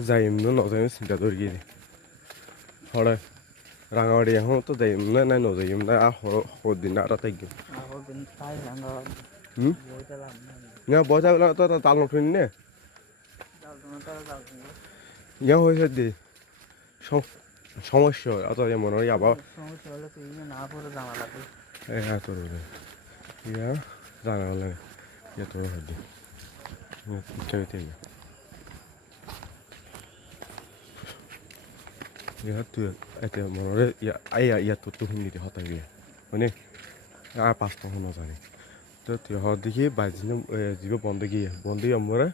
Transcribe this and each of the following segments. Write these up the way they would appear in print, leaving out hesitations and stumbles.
যাই এমনি নজাই চিন্তা ধরি গিয়ে হরে রাঙাবাড়ি এখন তো যাই এমনি নাই নজাই এমনি আর দিন আর তাই গিয়ে না বসা তো তাল নতুন নে ইয়া হয়েছে দি সমস্যা হয় অত মনে হয় আবার হ্যাঁ তোর ইয়া জানা লাগে ইয়া তোর হদি কেমিতে ইয়া তুই এতে মনে হয় ইয়া তোর তো হিন্দিতে হতা গিয়ে মানে আর পাঁচটা হনো জানি তো তুই হওয়ার দেখি বাইজিনে জীব বন্ধ গিয়ে আমরা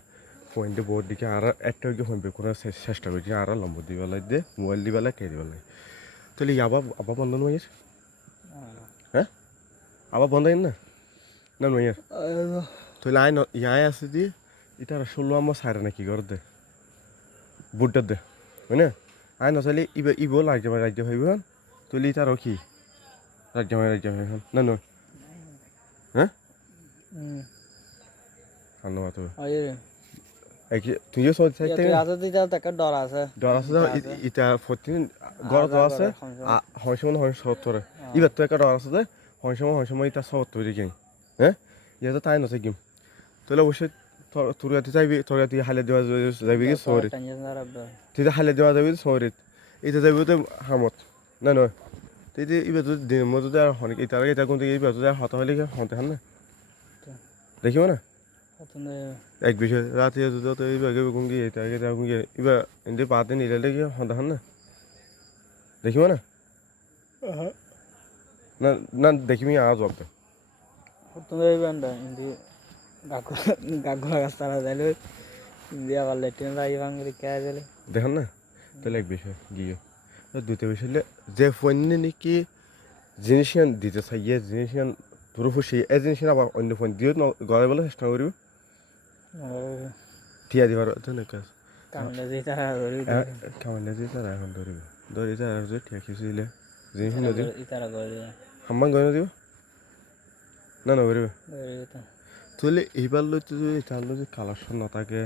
পয়েন্টে বোর্ড দিকে আর একটা হইবে কোনো চেষ্টা করছি আর লম্বা দিবেলাই দিয়ে মোবাইল দিবেলাই কে দিবেলাই তাহলে আবার আবার বন্ধ নয় হ্যাঁ আবার বন্ধ না না নয় তাহলে ইয়াই আছে দি এটা ষোলো আমার সাইডে নাকি ঘর দে বুটটা দে হয় না আয় নচালি ইবো রাজ্য ভাইব তুলি তারও কি রাজ্য ভাই না নয় হ্যাঁ ধন্যবাদ তুইও সব ডর আছে ইটা ফোরটিন ঘর তো আছে হয়সময় হয় সত্তরে এবার তো একটা ডর আছে যে হয়সময় ইটা সত্তর দিকে হ্যাঁ ইয়ে তো তাই নছে গিম তাহলে অবশ্যই তোর গাতে যাইবি তোর গাতে হালে দেওয়া যাবি কি শহরে তুই তো হালে দেওয়া যাবি শহরে এটা যাবি তো হামত না নয় তুই তো এবার তো দিনের মধ্যে আর অনেক ইটার এটা কোন থেকে এবার তো আর হতা হলে হতে হান না দেখিব না এক বিষয় রাতে যদি তো এইবার কোন গিয়ে এটা কোন গিয়ে এবার এমনি পাতে নিলে কি হতা হান না দেখিব না না না দেখিবি আর জব দে দেখেন না তাহলে এক বিষয় গিয়ে দুটো বিষয় হলে যে ফোন নাকি জিনিস দিতে চাই ইয়ে জিনিস তোর খুশি এই জিনিস আবার অন্য ফোন দিও গড়াই বলে চেষ্টা করিব টিয়া দিবার কাজ কামাইলে যে তারা এখন ধরিব ধরি তারা যদি ঠিয়া কিছু দিলে জিনিস নদী হাম্মান গয় দিব না না করিব তাহলে এইবার লইতে যদি এটার যদি কালেকশন না থাকে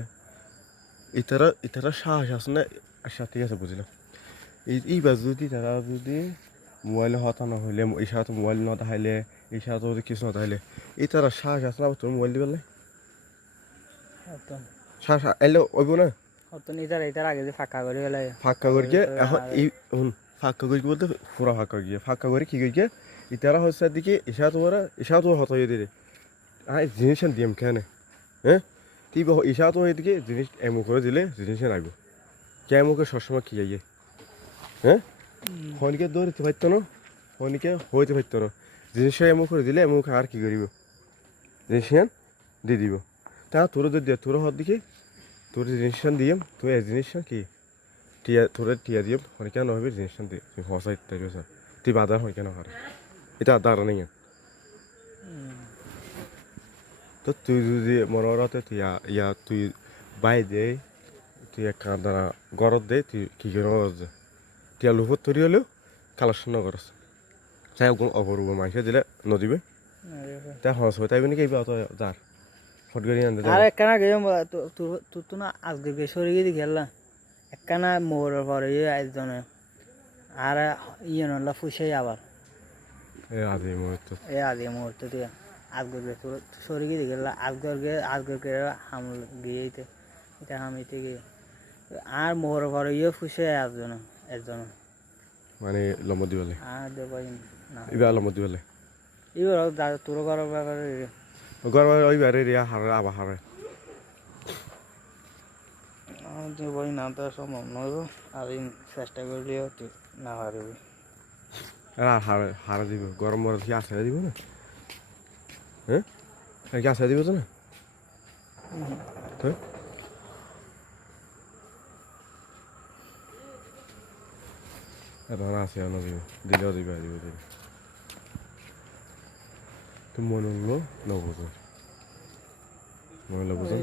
ইতারা সাহস আছে না আচ্ছা ঠিক আছে বুঝলাম এইবার যদি তারা যদি মোবাইলে হতা না হইলে এই সাথে মোবাইল না দেখাইলে এই সাথে যদি কিছু না দেখাইলে এই তারা সাহস আছে না তোর মোবাইল দিবে সাহস এলে ওইব না ফাঁকা করিকে এখন এই ফাঁকা করি বলতে পুরা ফাঁকা গিয়ে ফাঁকা করে কি করিকে ইতারা হচ্ছে দিকে ইশা তো হতা হয়ে দিলে জিনিস দিম কেন হ্যাঁ তুই ইশা তো এদিকে জিনিস এমন করে দিলে জিনিস লাগবে কেমনকে সবসময় কি যাইয়ে হ্যাঁ ফোনকে দৌড়তে পারতো না ফোনকে হইতে পারতো না জিনিস এমন করে দিলে এমন আর কি করিব জিনিস দিয়ে দিব তা তোর যদি তোর হাত দিকে তোর জিনিস দিম তুই এই জিনিস কি টিয়া তোর টিয়া দিম ফোন কেন হবে জিনিস দিয়ে তুই হসাই তাই স্যার তুই বাজার হয় কেন হারে এটা দাঁড়া নেই তো তুই যদি মনে রাতে তুই ইয়া তুই বাই দে তুই এক দাঁড়া গরত দে তুই কি করে টিয়া লুফত তৈরি হলেও কালেকশন নগরস চাই অপরূপ মাইসে দিলে নদীবে তাই হস হয়ে তাইবে নাকি এইবার অত যার ফটগরি আনতে আর একখানা গেম তুই তো না আজকে সরিয়ে দি খেললা একখানা মোর পরে একজনে আর ইয়ে নলা ফুসে আবার আদি মুহূর্ত দিয়ে আজকে সরিয়ে দি খেললা আজকে হামল গিয়েইতে এটা হামিতে গিয়ে আর মোর পরে ইয়ে ফুসে একজন মানে লম্বা দিবালে আর দেবাই না এবার লম্বা দিবালে এবার তোর ঘরের ব্যাপারে গরবার ওইবারে রিয়া হারে আবার হারে দেবাই না তো সম্ভব নয় আর চেষ্টা করলেও তুই না পারবি আর হারে দিব গরম মরদ কি আসা দিব না হ্যাঁ কি আসা দিব তো না তো এখন আসে দিব দিলেও দিবা দিব দিলে তো মনে হলো নবুঝো মনে হলো বুঝো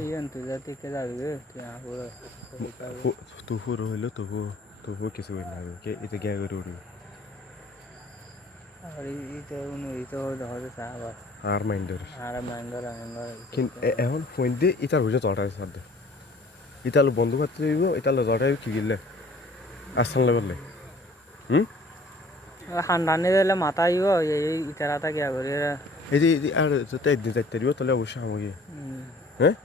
তুফুর হইলো তবু কিছু না কে এটা গে করে উঠবে আর মাইন্ডার কিন্তু এখন ফোন দিয়ে ইটার বুঝে চলটা সাথে ইতালো বন্ধু পাতি দিব ইতালো জটাই কি গিলে আসান লাগলে খানদানি দিলে মাথা আইব এই ইটারাটা গিয়া করি এই যে আর যদি একদিন যাইতে দিব তাহলে অবশ্যই আমাকে হ্যাঁ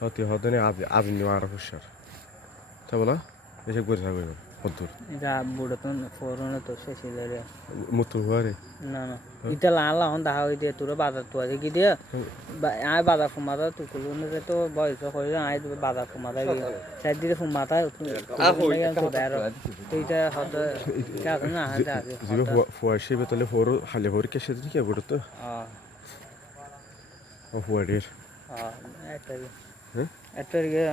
হতে হতে আজ আজ নিয়ে আর হুশার তা বলা এসে করে থাকবে কদ্দুর এটা বুড়ো তো ফোরনে তো শেষ হয়ে যায় মতো হওয়ারে না না ইটা লাল হন দেখা হয়ে দিয়ে তোর বাজার তো আছে কি দিয়ে আয় বাজার ফুমাতা তুই কুলুনে তো বয়স হয়ে যায় আয় বাজার ফুমাতা চার দিকে ফুমাতা এইটা হয়তো না জিবে ফুয়াশে বেতলে ফোর হালে ফোর কেসে দিকে কে বড় তো ও ফুয়ারের হ্যাঁ একটা গিয়ে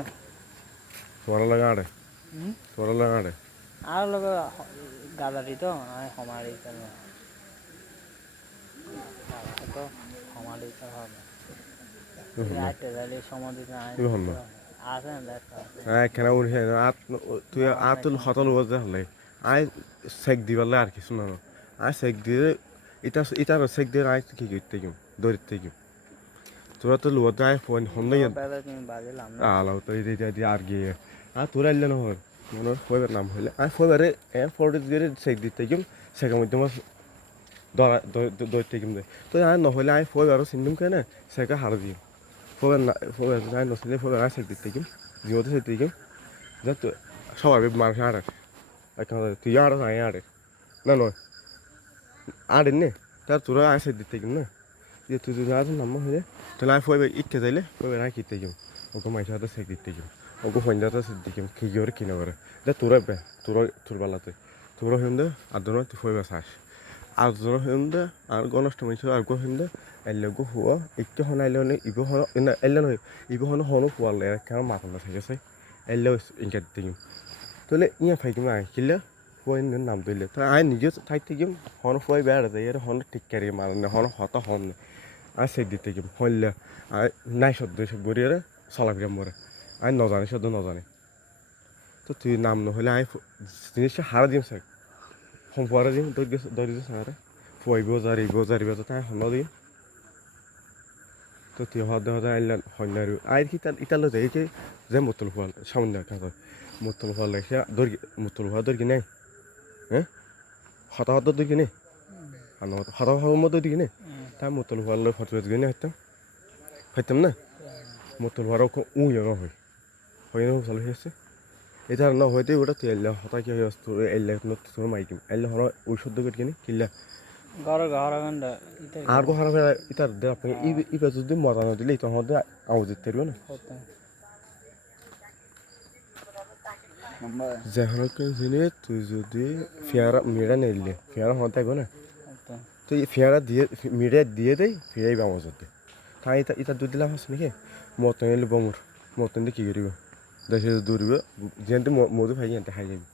তোরা লাগাড়ে তোরা লাগাড়ে আর লোক গাদারি তো আমি সমারি তো সমারি হবে আইতে যাইলে সমাধি না আছে হ্যাঁ কেন উঠে তুই আর তুই হতল বলতে হলে আই সেক দিবালে আর কিছু না আই সেক দিয়ে এটার সেক দিয়ে আই কি করতে গিয়ে দৌড়তে গিয়ে তোরা তো লোয়া যায় ফোন হন নাই আলাও তো এটা দিয়ে আর গিয়ে আর তোরা এলে না হর মনে ফোয়ার নাম হলে আর ফোয়ারে ফোর্টে দিয়ে সেক দিতে গিয়ে সেকের মধ্যে মাস দৌড়তে গিয়ে তো আর নহলে আই ফোয়ার সিন্দুম কেন সেকা হার দিয়ে ফোয়ার না ফোয়ার যাই নসলে ফোয়ার আই সেক দিতে গিয়ে জিওতে সেক দিতে গিয়ে যা তো সবাই মানুষ আর তুই আর আয় আর না নয় আর নে তার তোরা আই সেক দিতে গিয়ে না যে তুই যদি আজ নাম হলে তাহলে আমি ফোয়ার ইটকে যাইলে ফোয়ার আই কিতে গিয়ে ওকে মাইসা হাতে সেক দিতে গিয়ে ওকে ফোনজাতে সেক দিতে গিয়ে কি করে কিনে করে যা তোরা বে তোর বেলাতে তোরা হিন্দে আদর তুই ফোয়ার চাস আর জ্বর হিন্দে আর গণষ্ট মাইছে আর গো হিন্দে এলে গো হুয়া একটু হনাইলে মানে ইবো হন না এলে নয় ইবো হন হনো হুয়ালে কেন মাথা না থাকে সে এলে ইনকে দিম তাহলে ইয়া ফাইকি মা কিলে ফোন নাম দিলে তো আই নিজে থাকতে গিয়ে হন ফোয়াই বেড়া যায় এর হন ঠিক করে মানে হন হতা হন আর সেক দিতে গিয়ে হইলে আর নাই সদ্য সব বরিয়ারে চলাফিরা মরে আই নজানে সদ্য নজানে তো তুই নাম নহলে আই জিনিসটা হারা দিম স্যার সম্পূর্ণ দিম দৌড়ি সারে ফুয়াইবও জারিব তাই হন দিম তো তুই হদে হদে আইলেন হন্য আর কি ইতালো যাই কি যে মতল ফল সামান্য কাজ মতল ফল লেখা দৌড়ি মতল হওয়া দৌড়ি নাই হ্যাঁ হতা দৌড়ি নেই হতা হওয়ার মতো দৌড়ি নেই তাই মতল ফল ফটো গিয়ে হইতাম না মতল হওয়ার উইও না হয় না ভালো হয়েছে এটা না হইতে ওটা তুই এলে হতা কি হয়ে তোর এলে তোর মাইকিম এলে হর ঔষধ করে কিনে কিনলা আর গো হারা ইতার দে আপনি ইবা যদি মজা না দিলে তো হদে আওয়াজ দিতে পারবে না যেহনকে জিনে তুই যদি ফিয়ারা মিড়া নিলে ফিয়ারা হতে গো না তুই ফিয়ারা দিয়ে মিড়া দিয়ে দেই ফিরাই আওয়াজ হতে তাই এটা দুধ দিলাম হস নাকি মতন এলে বমর মতন দিয়ে কি করিব দেশে দৌড়িবে যেতে মধু খাই যেতে খাই যাবি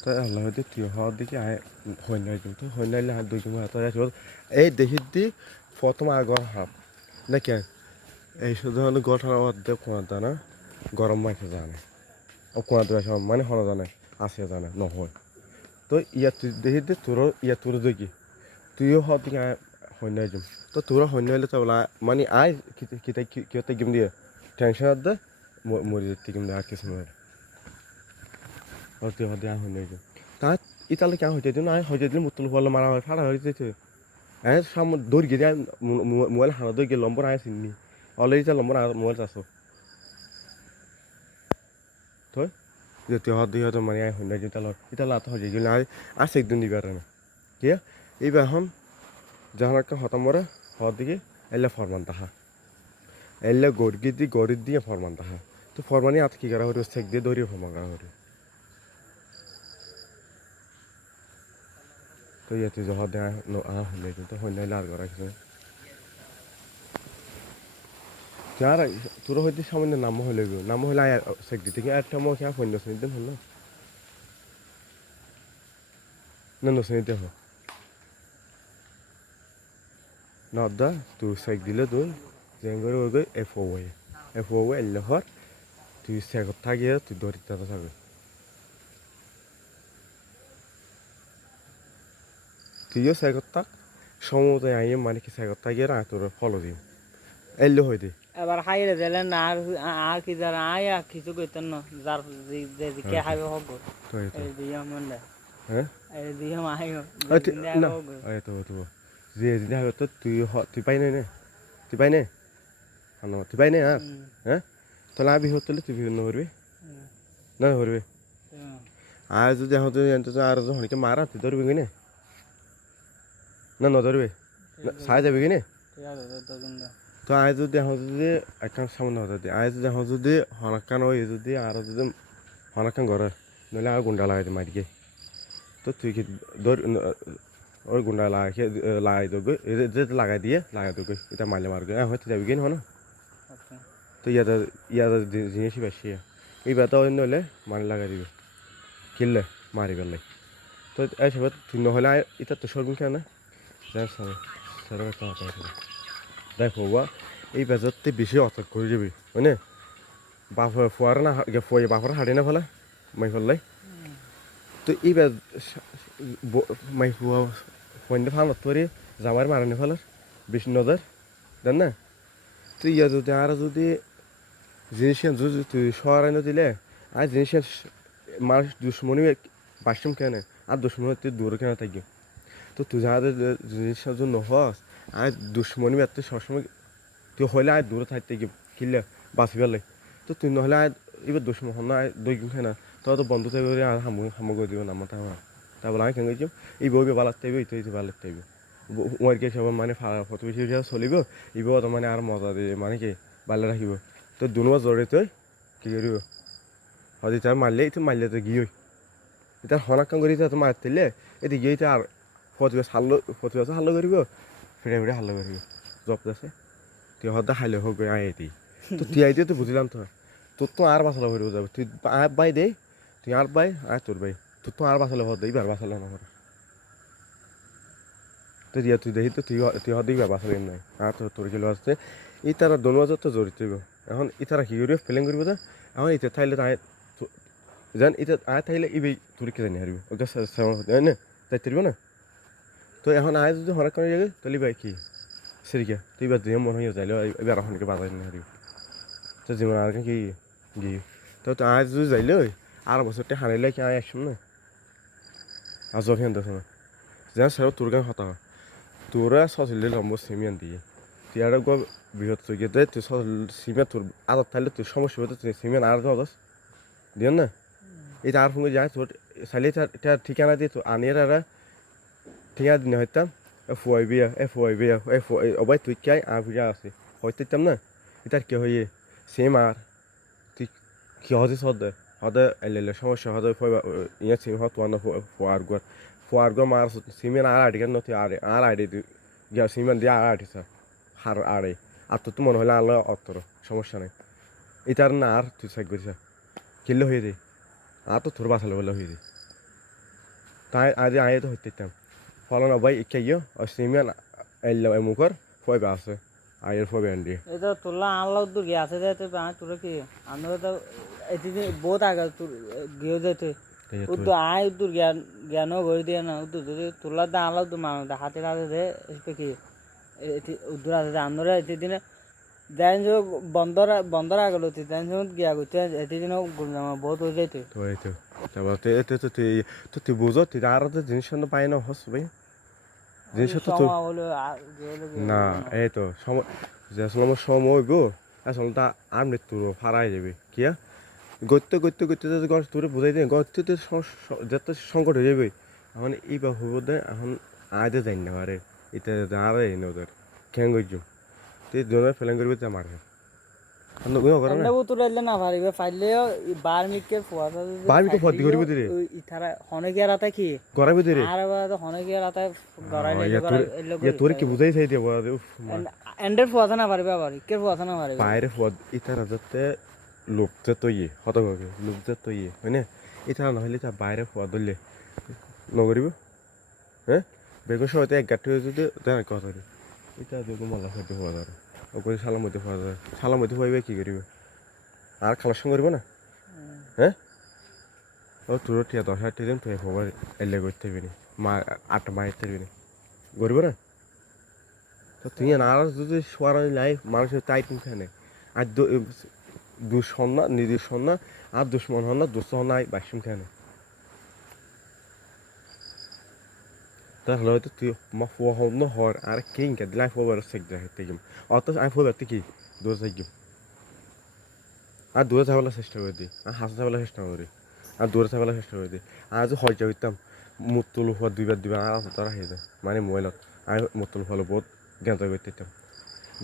তাই আল্লাহ হয়তো তুই হওয়ার দিকে আয় হইন কিন্তু হইন আইলে হাত দুই কিংবা হাত আসব এই দেখির দি প্রথম আগর হাত নাকি এই শুধু হলো গঠার মধ্যে কোয়া দানা গরম মাখে জানে ও কোয়া দেওয়া সব মানে হলো জানে আসে জানে নহয় তো ইয়া তুই দেখির দি তোর ইয়া তোর দেখি তুইও হওয়ার দিকে আয় হইন যাম তো তোরা হইন আইলে তো বলা মানে আয় কিতে গিম দিয়ে টেনশন দে মরি যেতে গিম দিয়ে আর কিছু নয় হতে হতে আর হইন যাম তা ইতালে কেন হইতে দিন আয় হইতে দিন মুতল ফল মারা হয় ফাড়া হয়ে যেতে হ্যাঁ সামনে দৌড় গিয়ে মোবাইল হানা দৌড় গিয়ে লম্বর আয় চিনি অলরেডি তা লম্বর মোবাইল চাষো তো যেতে হতে হতে মানে আয় হইন যাম ইতালে ইতালে আত হয়ে গেলে আর একদিন দিবার না কি এইবার এখন যখন একটা হতাম মরে হওয়ার দিকে এলে ফরমান তাহা এলে গড়ি দিয়ে ফরমান তাহা তো ফরমানি আত কি করা হলো সেক দিয়ে দৌড়িয়ে ফরমান করা হলো তো ইয়াতে জহা দেয় হলে কিন্তু হইলে আর করা কিছু যার তোর হইতে সামান্য নাম হলে গো নাম হলে সেক দিতে কি একটা মো খেয়া ফোন দশ নিতে হল না দশ নিতে হো না দা তুই সেক দিলে তুই জেঙ্গরে ওই গই এফ ও এলে হর তুই সেকত থাকিয়ে তুই দরিদ্র থাকবে তুইও সেকত থাক সমুদায় আইয়ে মানে কি সেকত থাকিয়ে আর তোর ফলো দিম এলে হই দে এবার হাইরে দিলেন না আর কি যার আয়া কিছু কইতেন না যার যে কে হাইবে হোক এই দিয়ে মন দে হ্যাঁ এই দিয়ে মাই না এই তো যে দিন হবে তো তুই পাই নাই না তুই পাই নাই তুই পাই নাই আর হ্যাঁ তাহলে আমি হতে তুই বিভিন্ন করবি না করবি আর যদি এখন তুই জানতে আর হনিকে মারা তুই ধরবি কিনে না ন ধরবি সাই যাবি কিনে তো আয় যদি এখন যদি একখান সামনে হতে দিই আয় যদি এখন যদি হনাক্কান ওই যদি আর যদি হনাক্কান ঘরে নইলে আর গুন্ডা লাগাই মারিকে তো তুই কি ধর ওই গুন্ডা লাগাই দেবো যে লাগাই দেবো এটা মারলে মারবে হয়তো যাবি কিনে হনো তো ইয়াদা জিনিসই বেশি এই বেতা অন্য হলে মানে লাগাই দিবে কিনলে মারি পেলে তো এইসব তুই নহলে এটা তো সরবি কেন দেখো বা এই বেজারতে বেশি অর্থাৎ করে যাবি মানে বাপ ফুয়ার না ফুয়ে বাপর হাঁটে না ফেলে মাই ফেললাই তো এই মাই ফুয়া ফোনটা ফাল তোরে জামার মারানি ফেলার বেশি নজর দেন না তুই ইয়া যদি আর যদি জিনিস যদি তুই সরাই দিলে আর জিনিস মানুষ দুশ্মনী বাসম কেন আর দুশ্মনী তুই দূরে কেন থাকি তো তুই যাদের জিনিসের জন্য হস আর দুশ্মনী এত সবসময় তুই হইলে আর দূরে থাকতে গিয়ে কিনলে বাঁচি পেলে তো তুই নহলে আর এবার দুশ্মন হন না দই খাই না তো বন্ধু থাকবে আর হামো করে দিব না আমার তা বলে আমি কেন গেছি এই বই বালার তাইবে এই বালার তাইবে ওয়ারকে সব মানে ফটো বেশি চলিব ইব মানে আর মজা দিয়ে মানে কি বালে রাখিব তো দুনুয়া জড়ে তুই কি করিব হয়তো তার মারলে তো গিয়ে এটা হনাক্কান করি তো মারতেলে এতে গিয়ে আর ফটো আছে হাল্লো করিব ফিরে হাল্লো করিব জব আছে তুই হয়তো হাইলে হোক আয় এটি তো তুই আইতে তো বুঝলাম তো তোর তো আর বাসালো হয়ে যাবে তুই আর বাই দে তুই আর বাই আর তোর বাই তোর তো আর বাসালো হতো এইবার বাসালো না তো দিয়া তুই দেখি তো তুই হয়তো এইবার বাসালো নাই আর তোর গেলো আসছে এই তারা দোনোয়াজ তো জড়িত হইব এখন ই তারা কি করিব ফিলিং করিব তো এখন ইতে থাইলে তাই জান এটা আয় থাইলে ইবে তোর কে জানি হারিব ওটা হয় না তাই তৈরিব না তো এখন আয় যদি হরাক করে যাবে তাহলে ভাই কি সেরিকা তুই এবার দিয়ে মনে হয়ে যাইলে এবার এখনকে বাজার নিয়ে হারিব তো জীবন আর কি গিয়ে তো আজ যদি যাইলে আর বছরটা হারাইলে কি আয় একশো না আর জল হেন দেখো না যেন সেও তোর গান হতা তোরা সচলে লম্ব সিমিয়ান দিয়ে তুই আর বৃহৎ তুই গিয়ে তুই সিমিয়া তোর আদর থাকলে তুই সমস্যা হতে তুই সিমিয়ান আর দশ দিও না এটা আর সঙ্গে যায় তোর চাইলে এটা ঠিকানা দিয়ে তো আনিয়ে আর ঠিকানা দিনে হইতাম ফুয়াইবিয়া অবাই তুই কে আর ভিড়া আছে হইতাম না এটার কে হইয়ে সেম আর তুই কি হতে হতে এলে সমস্যা হতে ইয়ে সিম হত না ফুয়ার গর মার সিমেন আর আড়ি কেন তুই আর আড়ি তুই গিয়া সিমেন দিয়ে আর আড়ি স্যার হার আড়ে আর তো মনে হলে আলো অত্তর সমস্যা নেই এটার না আর তুই সাইড করিস কিনলে হয়ে যায় আর তো তোর বাসালে বলে হয়ে যায় তাই আজ আয় তো হইতাম ফলানো ভাই ইয়ে সিমেন এল মুখর ফয়বা আছে আয়ের ফয়বা এন্ডি এটা তোলা আনলো তো গিয়ে আছে যাইতে তোরা কি আমরা তো এদিকে বহুত আগে তোর গিয়ে যেতে উদ্দু আয় উদ্দুর জ্ঞানও করে দিয়ে না উদ্দুর যদি তোলা দা আনলো তো মানুষ হাতে হাতে দে কি উদ্দুর আছে আমরা এতে দিনে দেন যে বন্দর আগলো দেন যে গিয়া করতে এতে দিনে বহুত হয়ে যাইতে তো এই তো তারপর তুই বুঝো তুই আর জিনিস পাই না হস ভাই জিনিস তো না এই তো যে আসলে আমার সময় হইব আসলে তা আর মৃত্যুর ফারাই যাবে কিয়া গত্য তোরে বুঝাই দিয়ে গত্যতে যত সংকট হয়ে যাবে এখন এইবার হইব দে এখন আয় যাই না আরে এটা আর এনে ওদের কেন করছো তুই দুজনে ফেলেন করবি তা মারবে না পারিবে পাইলেও বার্মিকে বার্মিকে ফর্তি করিব দিরে ইথারা হনগিয়া রাতা কি করাবি দিরে আর বাদ হনগিয়া রাতা গরাইলে ইয়া তোরে কি বুঝাই চাই দেব এন্ডার ফুয়াতা না পারিবে আবার কে ফুয়াতা না পারিবে বাইরে ফুয়া ইথারা যাতে লোক যে তৈয়ে হতভাবে লোক যে তৈয়ে হয় না ইথারা নহলে তা বাইরে ফুয়া ধরলে নগরিব হ্যাঁ বেগুন সময় এক গাঁটি হয়ে যদি দেখ কথা এটা দেখো মালা খাইতে হওয়া যাবে ওপরে সালার মধ্যে হওয়া যাবে সালার মধ্যে হইবে কি করিবে আর কালেকশন করবো না হ্যাঁ ও তোর টিয়া 10,000 টাকা দিন তুই খবর এলে করতে পারবি মা 8 মাস থাকবি না করবো না তো তুই আর যদি সোয়ার লাইফ মানুষের তাই তুমি খানে আর দুশ্মন না নির্দুশ্মন না আর দুশ্মন হন না দুস্থ হন না বাইশম কেন তাহলে হয়তো তুই মা ফুয়া হন না হর আর কিং কে দিলাই ফুয়া বড় সেক যায় তেগিম অত আমি ফুয়া কি দূর যাইগিম আর দূরে যাওয়ার চেষ্টা করে দিই আর হাসা যাওয়ার চেষ্টা করি আর দূরে যাওয়ার চেষ্টা করে দিই আর যে হয়তো হইতাম মুখ তুলো হওয়া দুইবার দুইবার আর তারা হয়ে যায় মানে মোবাইলত আমি মুখ তুলো হলো বহুত জ্ঞান করতে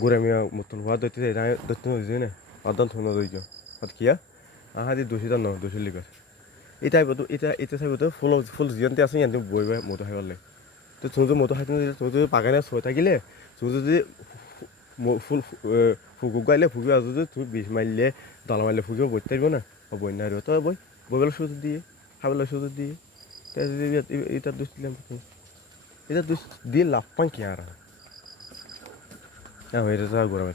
ঘুরে আমি মুখ তুলো হওয়া দৈতে যাই দৈতে নদী না অর্ধন থুনো দই গিয়ে অত কিয়া আহা দি দোষী ন দোষী লিগার এটা আইব তো এটা চাইব তো ফুল জিয়ন্তে আছে ইয়ান্তে বইবে মতো খাই পারলে তো তুমি যদি মতো খাইতে তুমি যদি বাগানে ছয় থাকিলে তুমি যদি ফুল ফুকু গাইলে ফুকি আজ যদি তুমি বিষ মারলে দলা মারলে ফুকিও বইতে পারবো না বই না তো বই বইবেলা সুযোগ দিয়ে খাবেলা সুযোগ দিয়ে এটা দোষ দিলাম এটা দোষ দিয়ে লাভ পান কি আর হ্যাঁ এটা তো ঘুরাবে